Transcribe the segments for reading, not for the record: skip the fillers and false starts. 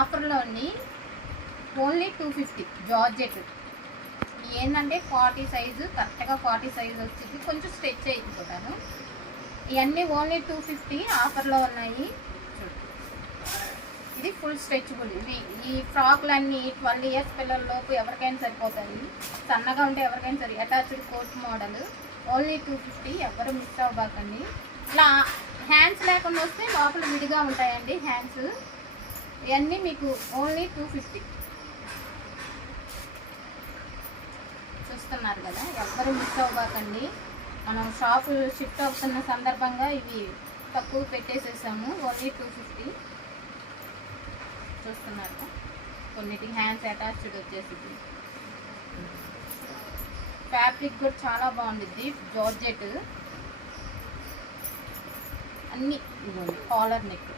ఆఫర్లోని only 250 georgette. ఏంటంటే 40 size, కరెక్ట్గా 40 size వచ్చేసి కొంచెం స్ట్రెచ్ అయింది కూడాను. ఇవన్నీ ఓన్లీ 250 ఆఫర్లో ఉన్నాయి. ఇది ఫుల్ స్ట్రెచబుల్. ఈ ఫ్రాక్లన్నీ 12 ఇయర్స్ పిల్లల్లోపు ఎవరికైనా సరిపోతాయి. సన్నగా ఉంటే ఎవరికైనా సరి. Attached coat model only 250. ఎవరు మిస్ అవ్వకండి. ఇట్లా హ్యాండ్స్ లేకుండా వస్తే లోపల విడిగా ఉంటాయండి హ్యాండ్స్. ఇవన్నీ మీకు ఓన్లీ 250. చూస్తున్నారు కదా, ఎవరు మిస్ అవ్వకండి. మనం షాపు షిఫ్ట్ అవుతున్న సందర్భంగా ఇవి తక్కువ పెట్టేసేసాము. ఓన్లీ 250. చూస్తున్నారు, కొన్నిటికి హ్యాండ్స్ అటాచ్డ్ వచ్చేసింది. ఫ్యాబ్రిక్ కూడా చాలా బాగుంటుంది. జార్జెట్ అన్నీ కాలర్ నెక్,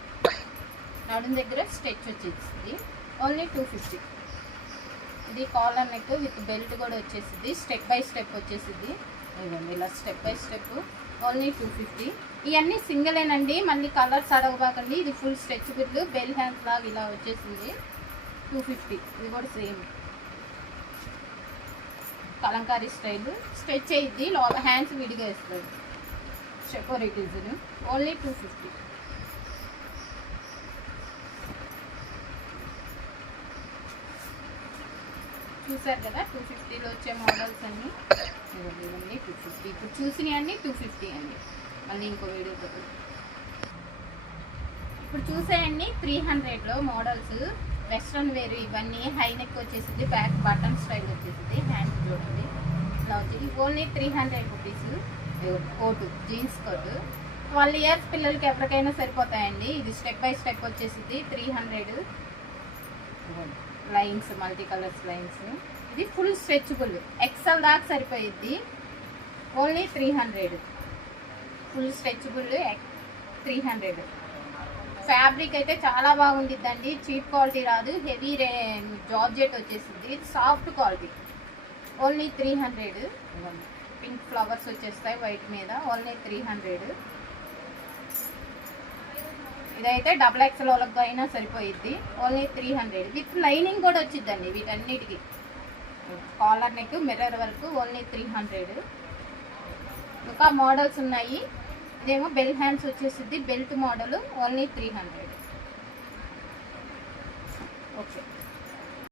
నడుం దగ్గర స్ట్రెచ్ వచ్చేసింది. ఓన్లీ 250. ఇది కాలర్ నెక్ విత్ బెల్ట్ కూడా వచ్చేసింది. స్టెప్ బై స్టెప్ వచ్చేసింది. ఇవ్వండి ఇలా స్టెప్ బై స్టెప్. ఓన్లీ 250. ఇవన్నీ సింగిలేనండి, మళ్ళీ కలర్స్ అడగబాకండి. ఇది ఫుల్ స్ట్రెచబుల్ బెల్ హ్యాండ్స్ లాగా ఇలా వచ్చేసింది. 250. ఇది కూడా సేమ్ కలంకారీ స్టైల్. స్ట్రెచ్ అయ్యిద్ది, లోపల హ్యాండ్స్ విడిగా వేస్తుంది. షెపోరీ డిజైన్. ఓన్లీ 250. చూసారు కదా 250లో వచ్చే మోడల్స్ అన్నీ. ఇవన్నీ 250. ఇప్పుడు చూసినవి అన్నీ 250 అండి. మళ్ళీ ఇంకో వీడియో. ఇప్పుడు చూసేయండి 300లో మోడల్స్. వెస్ట్రన్ వేర్ ఇవన్నీ. హై నెక్ వచ్చేసింది, బ్యాక్ బటన్ స్టైల్ వచ్చేసింది, హ్యాండ్ చూడండి ఇలా వచ్చేది. Only 300 rupees. Coat, jeans coat 12 years పిల్లలకి ఎవరికైనా సరిపోతాయండి. ఇది స్టెప్ బై స్టెప్ వచ్చేసింది. 300. Lines, multi colours lines. ఇది ఫుల్ స్ట్రెచబుల్, ఎక్సెల్ దాకా సరిపోయిద్ది. ఓన్లీ 300. Full stretchable 300. ఫ్యాబ్రిక్ అయితే చాలా బాగుండిద్దండి. చీప్ క్వాలిటీ రాదు. హెవీ జార్జెట్ వచ్చేసింది. Soft quality. Only 300. Pink flowers వచ్చేస్తాయి వైట్ మీద. ఓన్లీ 300. ఇదైతే XXL వాళ్ళకి అయినా సరిపోయిద్ది. ఓన్లీ 300 విత్ లైనింగ్ కూడా వచ్చిద్దండి వీటన్నిటికి. కాలర్ నెక్, మిర్రర్ వరకు. ఓన్లీ 300. ఇంకా మోడల్స్ ఉన్నాయి. ఇదేమో బెల్ హ్యాండ్స్ వచ్చేసిద్ది, బెల్ట్ మోడల్. ఓన్లీ 300. ఓకే.